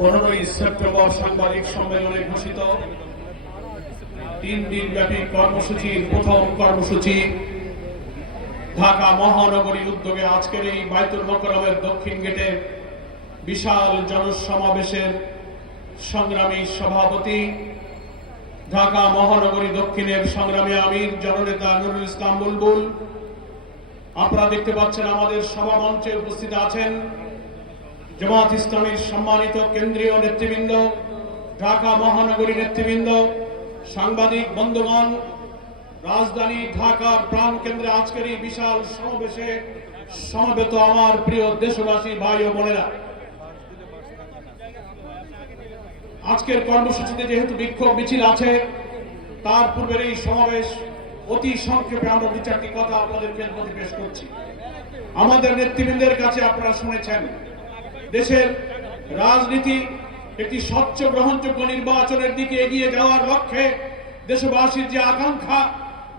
পনেরোই সেপ্টেম্বর সাংবাদিক সম্মেলনে ঘোষিত তিন দিন ব্যাপী কর্মসূচির প্রথম কর্মসূচি ঢাকা মহানগরীর উদ্যোগে আজকের এই বাইতুল মোকরমের দক্ষিণ গেটে বিশাল জনসমাবেশের সংগ্রামী সভাপতি, ঢাকা মহানগরী দক্ষিণের সংগ্রামী আমির জননেতা নুরুল ইসলাম বুলবুল। আপনারা দেখতে পাচ্ছেন আমাদের সভা মঞ্চে উপস্থিত আছেন জামাত ইসলামীর সম্মানিত কেন্দ্রীয় নেতৃবৃন্দ, ঢাকা মহানগরী নেতৃবৃন্দ, সাংবাদিক বন্ধুগণ, রাজধানী ঢাকার প্রাণ কেন্দ্রে আজকের এই বিশাল সমাবেশে সমবেত আমার প্রিয় দেশবাসী ভাই ও বোনেরা। আজকের কর্মসূচিতে যেহেতু বিক্ষোভ মিছিল আছে, তার পূর্বের এই সমাবেশ অতি সংক্ষেপে আমরা দু চারটি কথা আপনাদেরকে পেশ করছি। আমাদের নেতৃবৃন্দের কাছে আপনারা শুনেছেন দেশের রাজনীতি একটি স্বচ্ছ গ্রহণযোগ্য নির্বাচনের দিকে এগিয়ে যাওয়ার লক্ষ্যে দেশবাসীর যে আকাঙ্ক্ষা,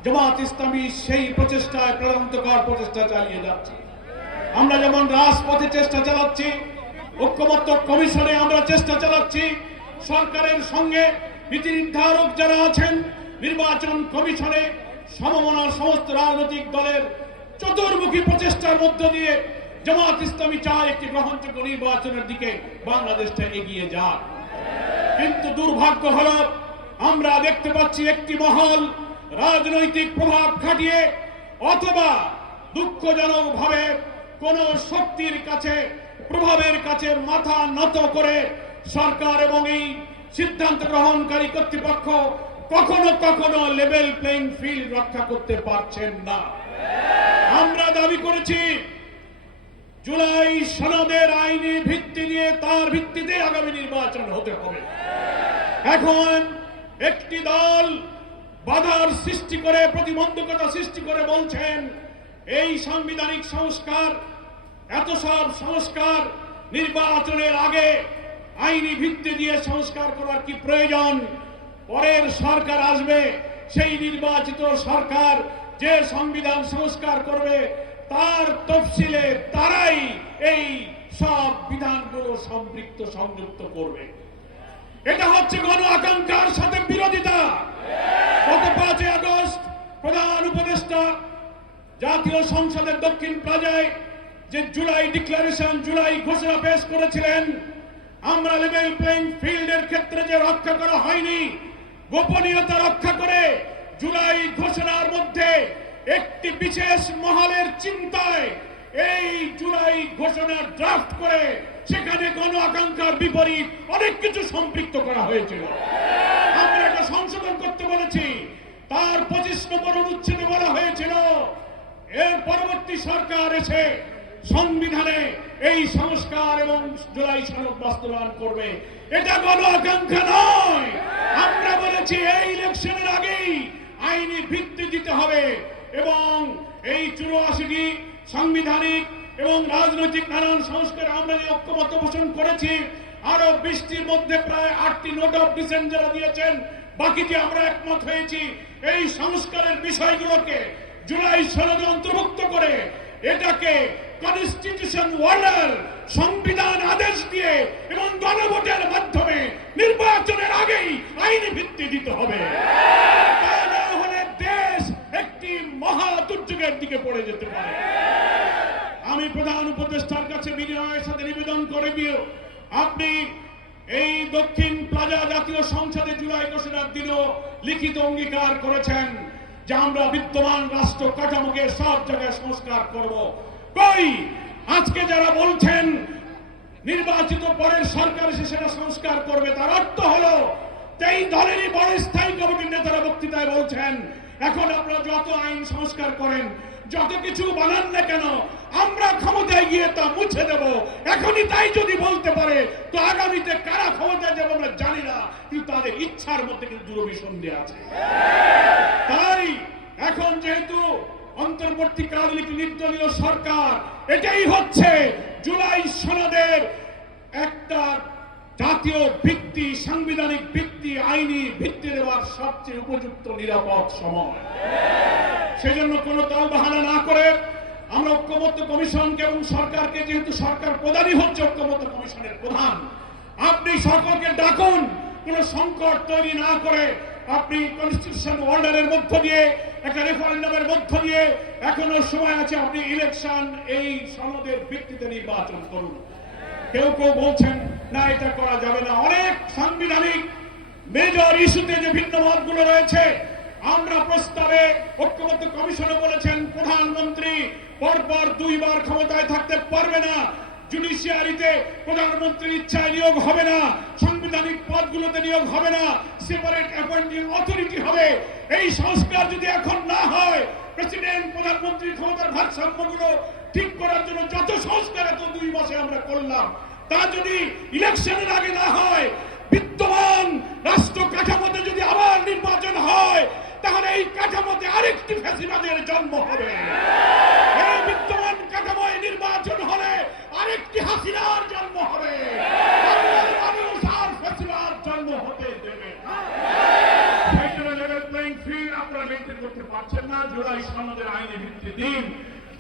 জামাত ইসলামী সেই প্রচেষ্টায় প্রাণান্তকর প্রচেষ্টা চালিয়ে যাচ্ছে। আমরা যেমন রাজপথে চেষ্টা চালাচ্ছি ঐক্যমত্য কমিশনে আমরা চেষ্টা চালাচ্ছি, সরকারের সঙ্গে নীতি নির্ধারক যারা আছেন, নির্বাচন কমিশনে সমমনা সমস্ত রাজনৈতিক দলের চতুর্মুখী প্রচেষ্টার মধ্য দিয়ে জামাত ইসলামী চায় একটি গ্রহণযোগ্য নির্বাচনের দিকে বাংলাদেশটা এগিয়ে যাক। কিন্তু দুর্ভাগ্য হল, আমরা দেখতে পাচ্ছি একটি মহল রাজনৈতিক প্রভাব খাটিয়ে অথবা দুঃখজনক ভাবে কোন শক্তির কাছে, প্রভাবের কাছে মাথা নত করে সরকার এবং এই সিদ্ধান্ত গ্রহণকারী কর্তৃপক্ষ কখনো কখনো লেভেল প্লেইং ফিল্ড রক্ষা করতে পারছেন না। আমরা দাবি করেছি জুলাই সনদের আইনি ভিত্তি নিয়ে তার ভিত্তিতে আগামী নির্বাচন হতে হবে। এখন একটি দল বাধার সৃষ্টি করে, প্রতিবন্ধকতা সৃষ্টি করে বলছেন, এই সাংবিধানিক সংস্কার, এত সব সংস্কার নির্বাচনের আগে আইনি ভিত্তি দিয়ে সংস্কার করার কি প্রয়োজন? পরের সরকার আসবে, সেই নির্বাচিত সরকার যে সংবিধান সংস্কার করবে তার তফসিলে তারাই এই সব বিধানগুলো সম্পৃক্ত সংযুক্ত করবে। এটা হচ্ছে গণ আকাঙ্ক্ষার সাথে বিরোধিতা। গত পাঁচই আগস্ট প্রধান উপদেষ্টা জাতীয় সংসদের দক্ষিণ প্লাজায় যে জুলাই ডিক্লারেশন, জুলাই ঘোষণা পেশ করেছিলেন, আমরা লেভেল প্লেইং ফিল্ডের ক্ষেত্রে যে রক্ষা করা হয়নি, গোপনীয়তা রক্ষা করে জুলাই ঘোষণার মধ্যে একটি বিশেষ মহলের চিন্তায় এই জুলাই ঘোষণার ড্রাফট করে সেখানে গণ আকাঙ্ক্ষার বিপরীত অনেক কিছু সম্পৃক্ত করা হয়েছিল আমরা এটা সংশোধন করতে বলেছি। তার পঁচিশ নম্বর অনুচ্ছেদে বলা হয়েছিল, এর পরবর্তী সরকার এসে সংবিধানে এই সংস্কার এবং জুলাই সনদ বাস্তবায়ন করবে। এটা গণ আকাঙ্ক্ষা নয়। আমরা বলেছি, এই ইলেকশনের আগেই আইনি ভিত্তি দিতে হবে। এবং এই চুরাশিটি সাংবিধানিক এবং রাজনৈতিক নানান সংস্কার আমরা যে ঐক্যমত পোষণ করেছি আরও বৃষ্টির মধ্যে প্রায় আটটি নোট অফ ডিসেন্ট যারা দিয়েছেন, বাকিটি আমরা একমত হয়েছি। এই সংস্কারের বিষয়গুলোকে জুলাই সনদে অন্তর্ভুক্ত করে এটাকে কনস্টিটিউশন ওয়ার্ডার সংবিধান আদেশ দিয়ে এবং গণভোটের মাধ্যমে নির্বাচনের আগেই আইনি ভিত্তি দিতে হবে তা না হলে দেশ একটি মহা দুর্যোগের দিকে পড়ে যেতে পারে। আমি প্রধান উপদেষ্টার কাছে বিনিময়ের সাথে নিবেদন করে দিও, আপনি এই দক্ষিণ প্লাজা জাতীয় সংসদে জুলাই ঘোষণার দিনও লিখিত অঙ্গীকার করেছেন, যে আমরা বিদ্যমান রাষ্ট্র কাঠামোকে সব জায়গায় সংস্কার করব। কই? আজকে যারা বলছেন, নির্বাচিত পরের সরকার এসে সেটা সংস্কার করবে, তার অর্থ হলো এই দলেরই বড় স্থায়ী কমিটির নেতারা বক্তৃতায় বলছেন এখন আপনারা যত আইন সংস্কার করেন, যত কিছু বানান না কেন, আমরা ক্ষমতায় গিয়ে তা মুছে দেব। এখনই তাই যদি বলতে পারে, তো আগামীতে কারা ক্ষমতায় যাবে আমরা জানি না, কিন্তু তাদের ইচ্ছার মধ্যে কিন্তু দুরভিসন্ধি আছে। তাই এখন যেহেতু অন্তর্বর্তীকালীন নির্দলীয় সরকার, এটাই হচ্ছে জুলাই সনদের একটা জাতীয় ভিত্তি, সাংবিধানিক ভিত্তি, আইনি ভিত্তি দেওয়ার সবচেয়ে উপযুক্ত নিরাপদ সময়। সেজন্য কোন দল বাহানা না করে আমরা ঐক্যমত্য কমিশনকে এবং সরকারকে, যেহেতু সরকার প্রধানই হচ্ছে ঐক্যমত্য কমিশনের প্রধান, আপনি সকলকে ডাকুন, কোন সংকট তৈরি না করে আপনি কনস্টিটিউশন অর্ডারের মধ্য দিয়ে, একটা রেফারেন্ডামের মধ্য দিয়ে, এখনও সময় আছে আপনি ইলেকশন এই সনদের ভিত্তিতে নির্বাচন করুন। কেউ কেউ বলছেন, না, এটা করা যাবে না। অনেক সাংবিধানিক মেজর ইস্যুতে যে ভিন্ন মতগুলো রয়েছে, আমরা প্রস্তাবে ঐক্যবদ্ধ কমিশনে বলেছেন, প্রধানমন্ত্রী পরপর দুইবার ক্ষমতায় থাকতে পারবে না। জুডিশিয়ারিতে প্রধানমন্ত্রীর ইচ্ছায় নিয়োগ হবে না, সাংবিধানিক পদগুলোতে নিয়োগ হবে না সেপারেট অ্যাপয়েন্টিং অথরিটি হবে। এই সংস্কার যদি এখন না হয় প্রেসিডেন্ট প্রধানমন্ত্রীর ক্ষমতার ভারসাম্যগুলো ঠিক করার জন্য যত সংস্কার এত দুই মাসে আমরা করলাম, তা যদি ইলেকশনের আগে না হয়, বিদ্যমান রাষ্ট্র কাঠামোতে যদি আবার নির্বাচন হয়, তাহলে এই কাঠামোতে আরেকটি ফ্যাসিবাদের জন্ম হবে। এই বিদ্যমান কাঠামোয় নির্বাচন হলে আরেকটি হাসিনার জন্ম হবে। মানুষ আর দেবে level playing field আপনারা maintain করতে পারছেন না। জুলাই সনদের আইনে ভিত্তি দিন।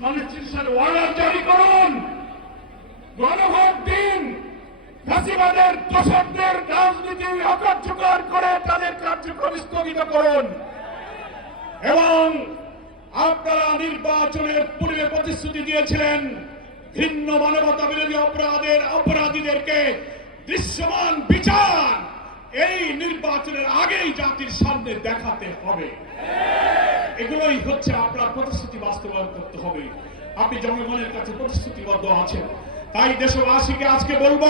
কনস্টিটিউশন অর্ডার জারি করুন। গণভোট দিন, ফ্যাসিবাদের দোষকদের রাজনীতি অকার্যকর করে তাদের কার্যক্রম স্থগিত করুন। এবং আপনারা নির্বাচনের পূর্বে প্রতিশ্রুতি দিয়েছিলেন, ভিন্ন মানবতা বিরোধী অপরাধের অপরাধীদেরকে দৃশ্যমান বিচার এই নির্বাচনের আগেই জাতির সামনে দেখাতে হবে। এগুলোই হচ্ছে আপনার প্রতিশ্রুতি বাস্তবায়ন করতে হবে। আপনি জনগণের কাছে প্রতিশ্রুতিবদ্ধ আছেন। তাই দেশবাসীকে আজকে বলব,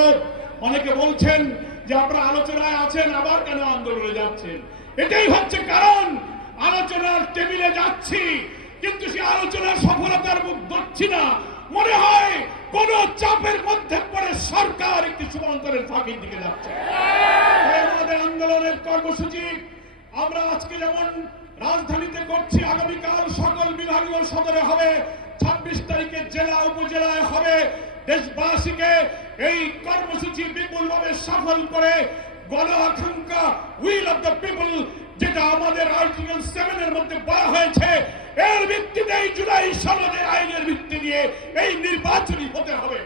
অনেকে বলছেন যে আপনারা আলোচনায় আছেন, আবার কেন আন্দোলনে যাচ্ছেন? এটাই হচ্ছে কারণ। আলোচনার টেবিলে যাচ্ছি, কিন্তু সে আলোচনার সফলতার মুখ ধরছি না। মনে হয় কোন চাপের মধ্যে পড়ে সরকার একটি সমান্তরের ফাঁকির দিকে যাচ্ছে। আমাদের আন্দোলনের কর্মসূচি আমরা আজকে যেমন রাজধানীতে করছি, আগামীকাল সকল বিভাগীয় সদরে হবে। ছাব্বিশ তারিখে জেলা, উপজেলায় হবে। দেশবাসীকে এই কর্মসূচি বিপুলভাবে সফল করে গণ আকাঙ্ক্ষা, উইল অফ দ্য পিপল, যেটা আমাদের আর্টিকেল সেভেন এর মধ্যে বলা হয়েছে, এর ভিত্তিতে এই জুলাই সনদের আইনের ভিত্তি দিয়ে এই নির্বাচনী হতে হবে।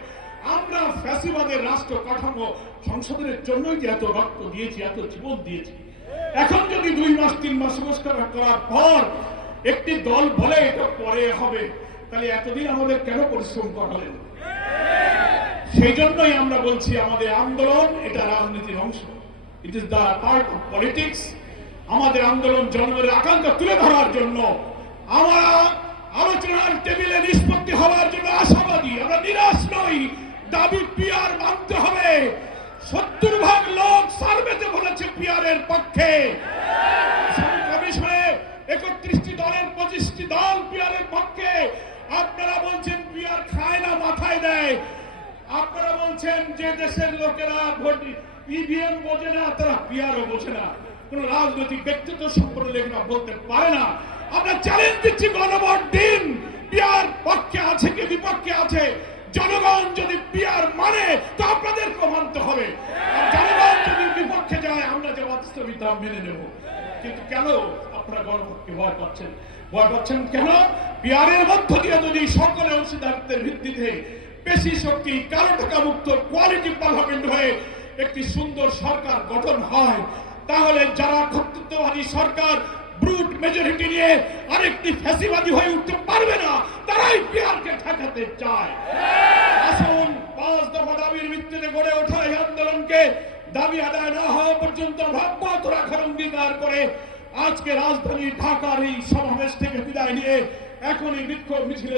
আমরা ফ্যাসিবাদের রাষ্ট্র কাঠামো সংশোধনের জন্যই যে এত রক্ত দিয়েছি, এত জীবন দিয়েছি এখন যদি দুই মাস, তিন মাস সংস্কার করার পর একটি দল বলে এটা পরে হবে, তাহলে এতদিন আমাদের কেন পরিশ্রম করালেন? সেই জন্যই আমরা বলছি আমাদের আন্দোলন এটা রাজনীতির অংশ। It is the part of politics আমাদের আন্দোলন জনগণের আকাঙ্ক্ষা তুলে ধরার জন্য আমরা আলোচনার টেবিলে নিষ্পত্তি হওয়ার জন্য আশাবাদী। আমরা নিরাশ নই। দাবি পিয়ার মানতে হবে। সত্তর ভাগ লোক পক্ষে। একত্রিশটি দলের পঁচিশটি দল পক্ষে। আপনারা বলছেন খায় না, মাথায় দেয়। আপনারা বলছেন যে দেশের লোকেরা ভোট ইভিএম বোঝে না, তারা পিয়ারও বোঝে না। কোন রাজনৈতিক ব্যক্তিত্ব সম্পর্কে লেখনা বলতে পারে না। আমরা চ্যালেঞ্জ দিচ্ছি গণভোট দিন। পিয়ার পক্ষে আছে কি বিপক্ষে আছে? জনগণ যদি পিয়ার মানে তো আপনাদেরকে মানতে হবে। জনগণ যদি বিপক্ষে যায়, আমরা যে বাস্তবিকতা মেনে নেব। কিন্তু কেন আপনারা গণভোটকে ভয় পাচ্ছেন? ভয় পাচ্ছেন কেন? পিয়ারের মধ্য দিয়ে যদি সকলে অংশীদারিত্বের ভিত্তিতে পেশি শক্তি, কালো টাকা মুক্ত কোয়ালিটি পার্লামেন্ট হয়ে একটি সুন্দর সরকার গঠন হয়, তাহলে যারা কর্তৃত্ববাদী সরকার ব্রুট মেজরিটি নিয়ে আরেকটি ফ্যাসিবাদী হয়ে উঠতে পারবে না, তারাই পিয়ারকে ঠেকাতে চায়। দাবি আদায় না হওয়া পর্যন্ত অব্যাহত রাখার অঙ্গীকার করে আজকে রাজধানী ঢাকার এই সমাবেশ থেকে বিদায় নিয়ে এখনই বিক্ষোভ মিছিলে